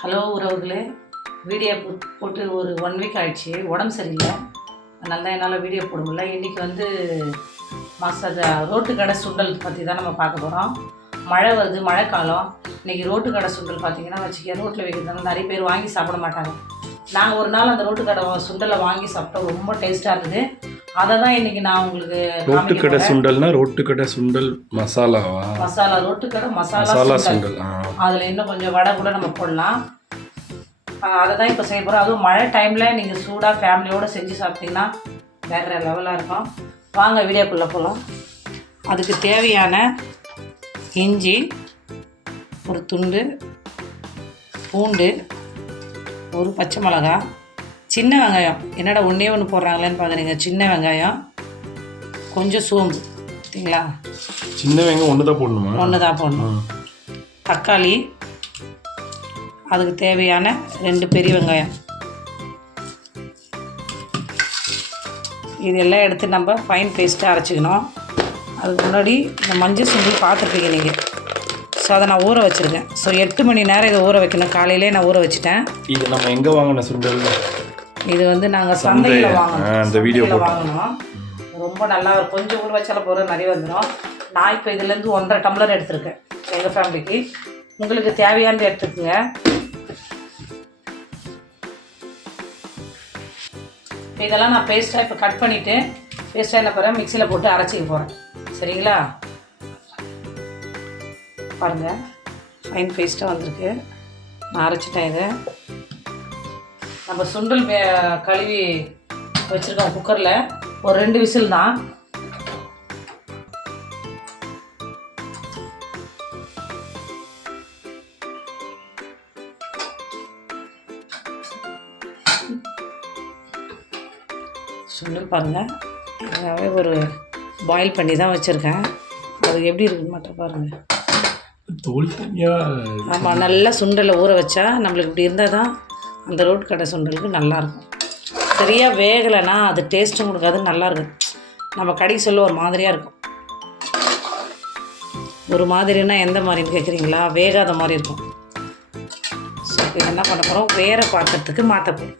Hello உறவுகளே, video போட்டு ஒரு 1 வீக் ஆகிடுச்சி. உடம்பு சரியில்லை, அதனால தான் என்னால் வீடியோ போட முடியல. இன்றைக்கி வந்து ரோட்டு கடை சுண்டல் பற்றி தான் நம்ம பார்க்க போகிறோம். மழை வருது, மழைக்காலம். இன்றைக்கி ரோட்டு கடை சுண்டல் பார்த்திங்கன்னா வச்சுக்க, ரோட்டில் வைக்கிறதுனால நிறைய பேர் வாங்கி சாப்பிட மாட்டாங்க. நாங்கள் ஒரு நாள் அந்த ரோட்டு கடை சுண்டலை வாங்கி சாப்பிட்டோம், ரொம்ப டேஸ்ட்டாக இருந்தது. அதை தான் இன்றைக்கி நான் உங்களுக்கு ரோட்டு கடை சுண்டல்னா ரோட்டு கடை சுண்டல் மசாலாவா? மசாலா ரோட்டு கடை மசாலா சுண்டல். அதில் இன்னும் கொஞ்சம் வடை கூட நம்ம போடலாம். அதை தான் இப்போ செய்ய போகிறோம். அதுவும் மழை டைமில் நீங்கள் சூடாக ஃபேமிலியோடு செஞ்சு சாப்பிட்டீங்கன்னா வேறு லெவலாக இருக்கும். வாங்க வீடியோக்குள்ளே போகலாம். அதுக்கு தேவையான இஞ்சி ஒரு துண்டு, பூண்டு, ஒரு பச்சை மிளகா, சின்ன வெங்காயம். என்னடா ஒன்றே ஒன்று போடுறாங்களேன்னு பார்க்குறீங்க, சின்ன வெங்காயம், கொஞ்சம் சோம்பு. சரிங்களா? சின்ன வெங்காயம் ஒன்று தான் போடணுமா? ஒன்று தான் போடணும். தக்காளி, அதுக்கு தேவையான 2 பெரிய வெங்காயம். இதெல்லாம் எடுத்து நம்ம ஃபைன் பேஸ்ட்டாக அரைச்சிக்கணும். அதுக்கு முன்னாடி இந்த மஞ்சள் சுண்டல் பார்த்துருப்பீங்க நீங்கள். ஸோ அதை நான் ஊற வச்சுருக்கேன். ஸோ 8 மணி நேரம் இதை ஊற வைக்கணும். காலையிலே நான் ஊற வச்சுட்டேன். இது நம்ம எங்கே வாங்கின சுண்டல்? இது வந்து நாங்கள் சந்தையில் வாங்கணும். அந்த வீடியோ வாங்கினோம். ரொம்ப நல்லா கொஞ்சம் ஊற வச்சாலும் போகிற நிறைய வந்துடும். நான் இப்போ இதுலேருந்து 1.5 டம்ளர் எடுத்துருக்கேன் எங்கள் ஃபேமிலிக்கு. உங்களுக்கு தேவையானது எடுத்துக்கோங்க. இதெல்லாம் நான் பேஸ்ட்டாக இப்போ கட் பண்ணிவிட்டு பேஸ்ட்டாக என்ன பண்ணுறேன், மிக்சியில் போட்டு அரைச்சிக்க போகிறேன். சரிங்களா? பாருங்கள், ஃபைன் பேஸ்ட்டாக வந்திருக்கு. நான் அரைச்சிட்டேன். இதை நம்ம சுண்டல் கழுவி வச்சுருக்கோம் குக்கரில். ஒரு 2 விசில் தான். சுண்டல் பாருங்கள், அதாவே ஒரு பாயில் பண்ணி தான் வச்சுருக்கேன். அது எப்படி இருக்குன்னு மட்டும் பாருங்கள். ஆமாம், நல்லா சுண்டலை ஊற வச்சா நம்மளுக்கு இப்படி இருந்தால் தான் அந்த ரோட்டு கடை சுண்டலுக்கு நல்லாயிருக்கும். சரியாக வேகலைன்னா அது டேஸ்ட்டும் கொடுக்காது, நல்லாயிருக்கும். நம்ம கடைக்கு சொல்ல ஒரு மாதிரியாக இருக்கும். ஒரு மாதிரின்னா எந்த மாதிரின்னு கேட்குறீங்களா? வேகாத மாதிரி இருக்கும். ஸோ இப்போ என்ன பண்ண போகிறோம், வேறு பாத்திரத்துக்கு மாற்ற போகிறோம்.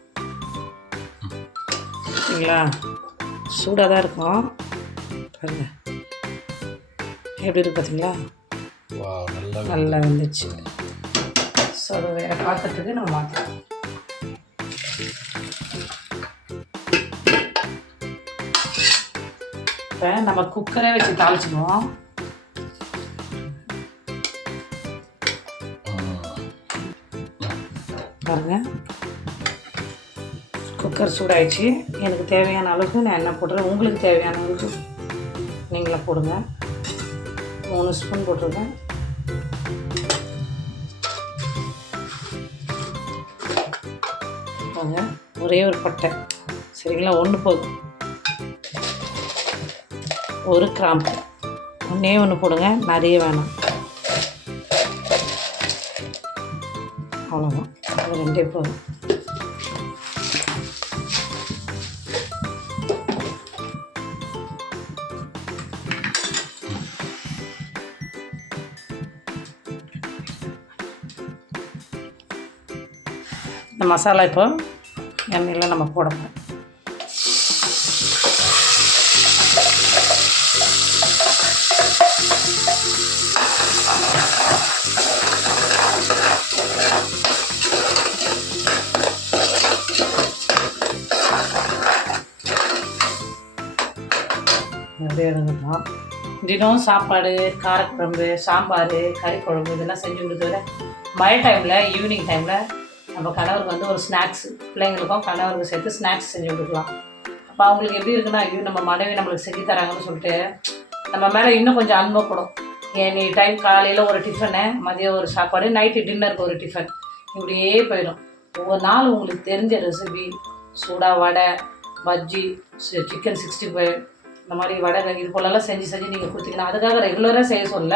சரிங்களா? சூடாக தான் இருக்கும். பாருங்கள் எப்படி இருக்கு பார்த்தீங்களா? நல்லா வந்துச்சு. ஸோ அதை வேறு பாத்திரத்துக்கு நம்ம மாற்றலாம். இப்போ நம்ம குக்கரே வச்சு தாளிச்சுக்குவோம். பாருங்கள், குக்கர் சூடாயிடுச்சு. எனக்கு தேவையான அளவுக்கு நான் எண்ணெய் போடுறேன். உங்களுக்கு தேவையான அளவுக்கு நீங்களே போடுங்க. 3 ஸ்பூன் போட்டிருக்கேன். பாருங்க, ஒரே ஒரு பட்டை. சரிங்களா? 1 போதும். 1 கிராம்பு, ஒன்றே 1 போடுங்க, நிறைய வேணாம். அவ்வளோதான், அது 2 போதும். இந்த மசாலா இப்போ எண்ணெயில் நம்ம போடணும். அப்படியே எடுங்கலாம். தினம் சாப்பாடு, காரக்குழம்பு, சாம்பார், கறி குழம்பு இதெல்லாம் செஞ்சு கொடுக்குற மழை டைமில், ஈவினிங் டைமில் நம்ம கணவருக்கு வந்து ஒரு ஸ்நாக்ஸ், பிள்ளைங்களுக்கும் கணவருக்கு சேர்த்து ஸ்நாக்ஸ் செஞ்சு கொடுக்கலாம். அப்போ அவங்களுக்கு எப்படி இருக்குன்னா, ஐயோ நம்ம மனைவி நம்மளுக்கு செஞ்சு தராங்கன்னு சொல்லிட்டு நம்ம மேலே இன்னும் கொஞ்சம் அன்பப்படும். எனி டைம் காலையில் ஒரு டிஃபனு, மதியம் ஒரு சாப்பாடு, நைட்டு டின்னருக்கு ஒரு டிஃபன், இப்படியே போயிடும். ஒவ்வொரு நாள் உங்களுக்கு தெரிஞ்ச ரெசிபி, சூடாக வடை, பஜ்ஜி, சிக்கன் 65 இந்த மாதிரி வடை இது போலலாம் செஞ்சு நீங்கள் கொடுத்தீங்கன்னா, அதுக்காக ரெகுலராக செய்ய சொல்ல,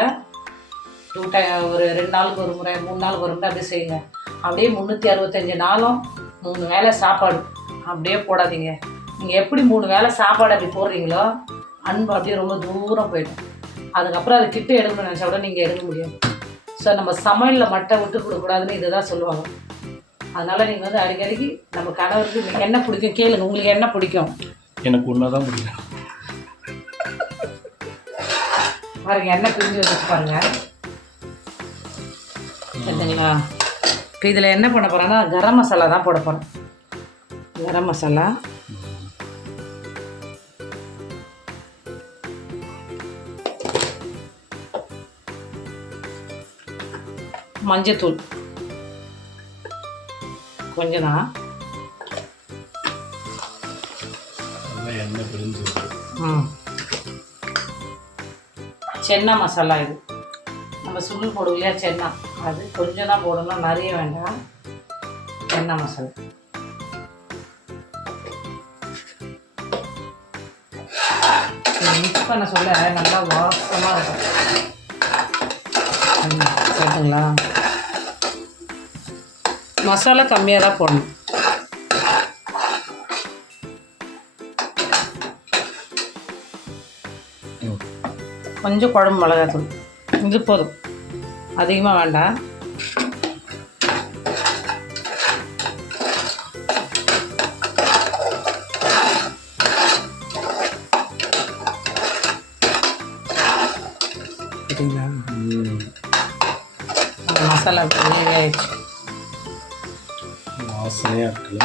2 டைம் ஒரு 2 நாளுக்கு ஒரு முறை, 3 நாளுக்கு ஒரு முறை அப்படியே செய்யுங்க. அப்படியே 365 நாளும் 3 வேளை சாப்பாடு அப்படியே போடாதீங்க. நீங்கள் எப்படி 3 வேளை சாப்பாடு அப்படி போடுறீங்களோ அன்பு அப்படியே ரொம்ப தூரம் போயிடும். அதுக்கப்புறம் அது கிட்ட எடுக்கணும்னு நினச்சா கூட நீங்கள் எடுக்க முடியாது. ஸோ நம்ம சமையலில் மட்டை விட்டு கொடுக்கக்கூடாதுன்னு இதை தான் சொல்லுவாங்க. அதனால் நீங்கள் வந்து அடிக்கடிக்கு நம்ம கணவருக்கு என்ன பிடிக்கும் கேளுங்க, உங்களுக்கு என்ன பிடிக்கும்? எனக்கு ஒன்றா தான் பிடிக்கும். பாருங்க எண்ணெய் பிரிஞ்சு வச்சு பாருங்க. சரிங்களா? இப்போ இதில் என்ன பண்ண போகிறேன்னா கரம் மசாலா தான் போட போகிறேன். கரம் மசாலா, மஞ்சத்தூள் கொஞ்சம் தான், எண்ணெய் பிரிஞ்சு சென்னா மசாலா, இது நம்ம சுருள் போடுவோம் இல்லையா சென்னா, அது கொஞ்சம் தான் போடணும், நிறைய வேண்டாம். சென்னா மசாலா மிக்ஸ் பண்ண சொல்ல நல்லா வாசமாக இருக்கும். சரிங்களா? மசாலா கம்மியாக தான் போடணும். கொஞ்சம் குழம்பு மிளகாத்தூள், இது போதும், அதிகமாக வேண்டாம். சரிங்களா? மசாலா ஆயிடுச்சு, வாசனையாக இருக்குல்ல.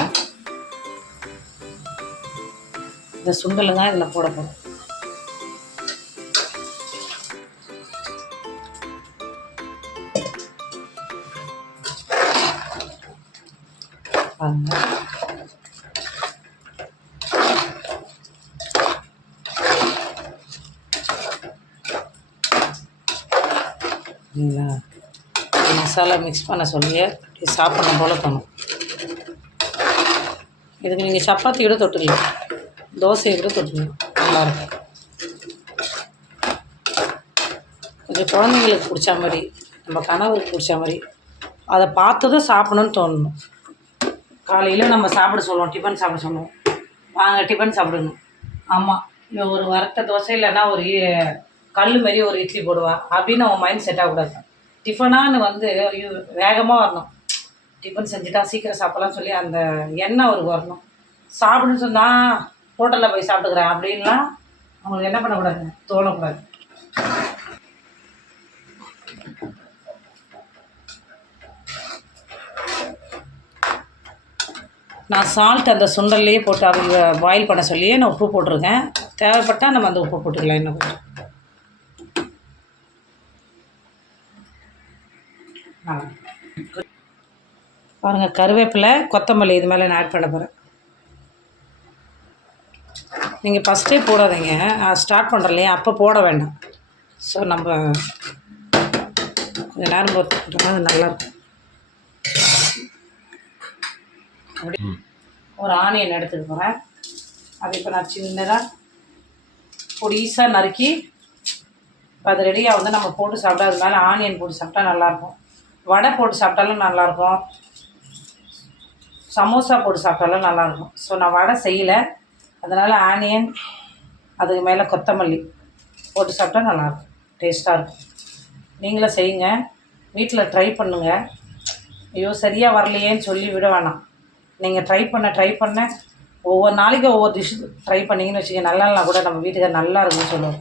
இந்த சுண்டல் தான் இதில் போட போகிறோம். பாருங்க, சரிங்களா? மசாலா மிக்ஸ் பண்ண சொல்லி சாப்பிட்ணும் போல தோணும். இதுக்கு நீங்கள் சப்பாத்தி கூட தொட்டுக்கலாம், தோசையை கூட தொட்டுக்கலாம், நல்லாயிருக்கும். கொஞ்சம் குழந்தைங்களுக்கு பிடிச்ச மாதிரி, நம்ம கணவருக்கு பிடிச்ச மாதிரி அதை பார்த்ததும் சாப்பிடணும்னு தோணணும். காலையில் நம்ம சாப்பிட சொல்லுவோம், டிஃபன் சாப்பிட சொல்லுவோம், வாங்க டிஃபன் சாப்பிடணும். ஆமாம், இல்லை ஒரு வறுத்த தோசை இல்லைன்னா ஒரு கல் மாரி ஒரு இட்லி போடுவா அப்படின்னு அவன் மைண்ட் செட் ஆகக்கூடாது. டிஃபனான்னு வந்து வேகமாக வரணும், டிஃபன் செஞ்சுட்டா சீக்கிரம் சாப்பிட்லான்னு சொல்லி அந்த எண்ணெய் அவருக்கு வரணும். சாப்பிடுன்னு சொன்னால் ஹோட்டலில் போய் சாப்பிட்டுக்கிறேன் அப்படின்லாம் அவங்களுக்கு என்ன பண்ணக்கூடாது, தோணக்கூடாது. நான் சால்ட் அந்த சுண்டல்லையே போட்டு அவங்க பாயில் பண்ண சொல்லியே நான் உப்பு போட்டிருக்கேன். தேவைப்பட்டால் நம்ம அந்த உப்பு போட்டுக்கலாம் இன்னும் கொஞ்சம். பாருங்கள், கருவேப்பிலை, கொத்தமல்லி இது மேலே நான் ஆட் பண்ண போகிறேன். நீங்கள் ஃபஸ்ட்டே போடாதீங்க, ஸ்டார்ட் பண்ணுறோம் இல்லையா, அப்போ போட வேண்டாம். ஸோ நம்ம கொஞ்சம் நேரம் போட்டுட்டோம்னா அது நல்லாயிருக்கும். அப்படி ஒரு ஆனியன் எடுத்துக்க போகிறேன். அது இப்போ நான் சின்னதாக பொடிசாக நறுக்கி அது ரெடியாக வந்து நம்ம போட்டு சாப்பிட்டா, அது மேலே ஆனியன் போட்டு சாப்பிட்டா நல்லாயிருக்கும். வடை போட்டு சாப்பிட்டாலும் நல்லாயிருக்கும், சமோசா போட்டு சாப்பிட்டாலும் நல்லாயிருக்கும். ஸோ நான் வடை செய்யலை, அதனால் ஆனியன் அதுக்கு மேலே கொத்தமல்லி போட்டு சாப்பிட்டா நல்லாயிருக்கும், டேஸ்ட்டாக இருக்கும். நீங்களும் செய்யுங்க, வீட்டில் ட்ரை பண்ணுங்கள். ஐயோ சரியாக வரலையேன்னு சொல்லி விட வேணாம். நீங்கள் ட்ரை பண்ண ஒவ்வொரு நாளைக்கு ஒவ்வொரு டிஷ்ஷு ட்ரை பண்ணிங்கன்னு வச்சுக்க, நல்லா கூட நம்ம வீட்டுக்கு நல்லா இருக்குன்னு சொல்லுவோம்.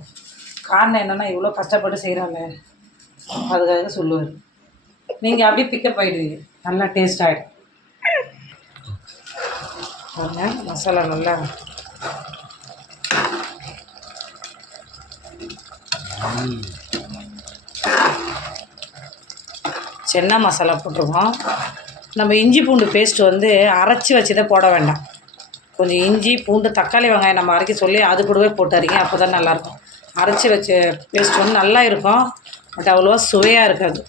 காரணம் என்னென்னா இவ்வளோ கஷ்டப்பட்டு செய்கிறாங்க, அதுக்காக சொல்லுவார். நீங்கள் அப்படியே பிக்கப் ஆகிடுவீங்க, நல்லா டேஸ்ட் ஆகிடும். மசாலா நல்லா சென்னா மசாலா போட்டிருக்கோம். நம்ம இஞ்சி பூண்டு பேஸ்ட்டு வந்து அரைச்சி வச்சதை போட வேண்டாம். கொஞ்சம் இஞ்சி பூண்டு தக்காளி வெங்காயம் நம்ம அரைக்க சொல்லி அது கூடவே போட்டு அரைங்க, அப்போ தான் நல்லாயிருக்கும். அரைச்சி வச்ச பேஸ்ட் வந்து நல்லா இருக்கும், பட் அவ்வளோவா சுவையாக இருக்காது.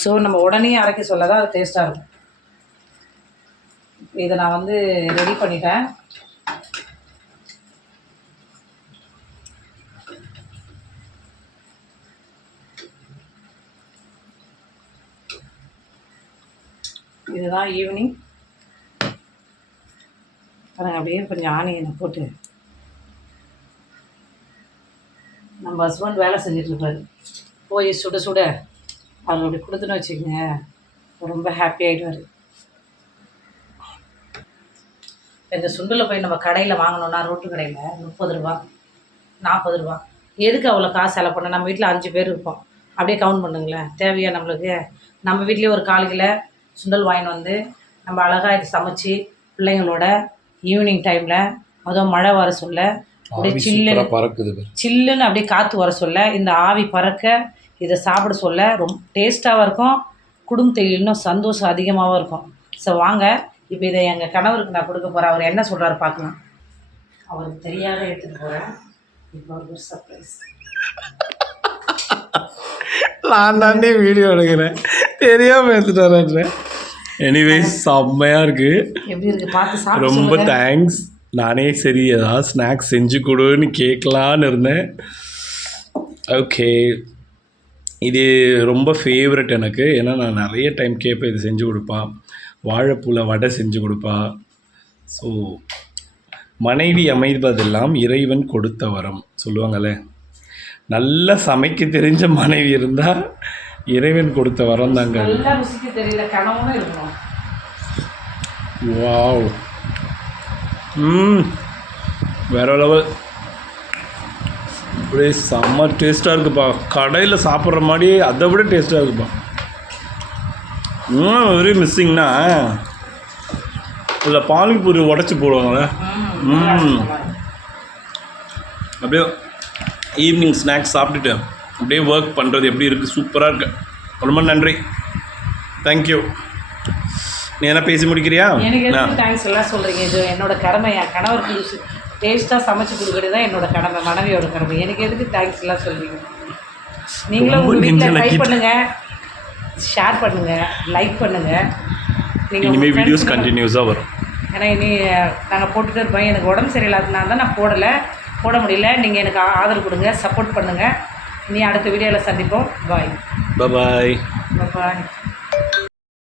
ஸோ நம்ம உடனே அரைக்க சொல்ல தான் அது டேஸ்ட்டாக இருக்கும். இதை நான் வந்து ரெடி பண்ணிட்டேன். இதுதான் ஈவினிங். பாருங்கள், அப்படியே கொஞ்சம் ஆனியனை போட்டு நம்ம ஹஸ்பண்ட் வேலை செஞ்சிட்ருப்பாரு, போய் சுட சுட அவங்க அப்படி கொடுத்துன்னு வச்சுக்கோங்க, ரொம்ப ஹாப்பி ஆகிடுவார். இந்த சுண்டலை போய் நம்ம கடையில் வாங்கினோன்னா ரோட்டு கடையில் 30 ரூபா 40 ரூபா. எதுக்கு அவ்வளோ காசு செலவு பண்ண? நம்ம வீட்டில் 5 பேர் இருப்போம். அப்படியே கவுண்ட் பண்ணுங்களேன். தேவையா நம்மளுக்கு? நம்ம வீட்லேயே ஒரு 1/4 கிலோ சுண்டல் வாங்கின்னு வந்து நம்ம அழகாக இது சமைச்சு பிள்ளைங்களோட ஈவினிங் டைமில் அதுவும் மழை வர சொல்ல அப்படியே சில்லுன்னு அப்படியே காற்று வர சொல்ல இந்த ஆவி பறக்க இதை சாப்பிட சொல்ல ரொம்ப டேஸ்ட்டாகவும் இருக்கும். குடும்பத்தில் இன்னும் சந்தோஷம் அதிகமாகவும் இருக்கும். ஸோ வாங்க இப்போ இதை எங்கள் கணவருக்கு நான் கொடுக்க போகிறேன். அவர் என்ன சொல்கிறாரு பார்க்கலாம். அவருக்கு தெரியாத எடுத்துகிட்டு போகிறேன். இப்போ ஒரு சர்ப்ரைஸ். நான் தானே வீடியோ எடுக்கிறேன், தெரியாமல் எடுத்துட்டு. எனிவேஸ் செம்மையாக இருக்குது. எப்படி இருக்குது பார்த்து சாப்பிட்டு ரொம்ப தேங்க்ஸ். நானே சரி ஏதாவது ஸ்நாக்ஸ் செஞ்சு கொடுன்னு கேட்கலான்னு இருந்தேன். ஓகே, இது ரொம்ப ஃபேவரட் எனக்கு. ஏன்னா நான் நிறைய டைம் கேட்பேன், இது செஞ்சு கொடுப்பா. வாழைப்பூவில் வடை செஞ்சு கொடுப்பா. ஸோ மனைவி அமைவதெல்லாம் இறைவன் கொடுத்த வரம் சொல்லுவாங்கள்ல. நல்லா சமைக்க தெரிஞ்ச மனைவி இருந்தால் இறைவன் கொடுத்த வரம் தாங்க. நல்லா ருசிக்க தெரியல கனவும் இருக்கணும். வாவ், வேற லெவல். அப்படியே செம்ம டேஸ்ட்டாக இருக்குப்பா. கடையில் சாப்பிட்ற மாதிரி அதை விட டேஸ்ட்டாக இருக்குப்பா. வெரி மிஸ்ஸிங்னா இதில் பானிபூரி உடச்சி போடுவாங்களே. அப்படியே ஈவினிங் ஸ்நாக்ஸ் சாப்பிட்டுட்டு அப்படியே ஒர்க் பண்ணுறது எப்படி இருக்குது? சூப்பராக இருக்கு. ரொம்ப நன்றி, தேங்க்யூ. நீ என்ன பேசி முடிக்கிறியா? எனக்கு தேங்க்ஸ் எல்லாம் சொல்கிறீங்க. இது என்னோட கடமை. என் கணவருக்கு டேஸ்ட்டாக சமைச்சு கொடுக்குறது தான் என்னோட கடமை, மனைவியோட கடமை. எனக்கு எதுக்கு தேங்க்ஸ் எல்லாம் சொல்கிறீங்க? நீங்களும் உங்கள் வீட்டில் ட்ரை பண்ணுங்கள், ஷேர் பண்ணுங்கள், லைக் பண்ணுங்கள். நீங்கள் இனிமேல் வீடியோஸ் கண்டினியூஸாக வரும். ஏன்னா இனி நாங்கள் போட்டுகிட்டே இருப்போம். எனக்கு உடம்பு சரியில்லாதனால தான் நான் போட முடியல. நீங்கள் எனக்கு ஆதரவு கொடுங்க, சப்போர்ட் பண்ணுங்கள். இனி அடுத்த வீடியோவில் சந்திப்போம். பாய் பாய் பாய்.